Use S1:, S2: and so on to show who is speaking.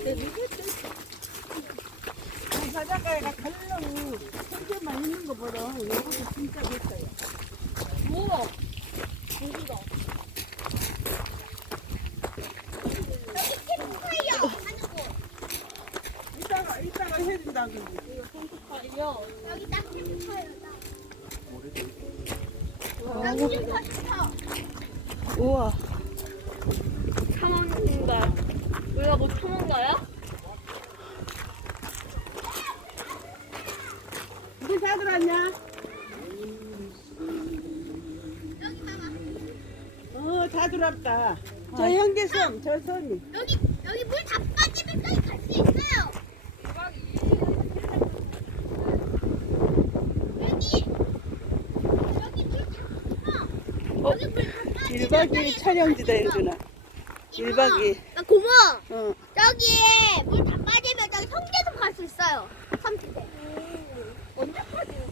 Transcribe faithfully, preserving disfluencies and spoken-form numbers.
S1: 바닷가에가 가려고 현재만 있는 것보다 이것도 진짜 됐어요.
S2: 우와. 고기다.
S1: 이따가 이따가 해준다 그러지.
S2: 이거 캠프파이어.
S3: 여기 딱 캠프파이어다.
S2: 어.
S3: 여기 좀 더 좋다.
S1: 우와.
S2: 탐험가. 우리가 뭐 탐험가야?
S1: 이제 다 들었냐?
S3: 여기 봐봐.
S1: 어, 다 들었다. 저 현계섬, 저 섬이.
S3: 여기 여기 물 다 빠지면 여기 갈 수 있어요. 여기 여기 물다
S1: 어,
S3: 여기 물다
S1: 일 박 이 일 촬영지다, 유준아. 일 박 이 일.
S3: 나 고마워.
S1: 어.
S3: 저기에 물 다 빠지면 저기 성계도 갈 수 있어요. 삼십대.
S2: 언제까지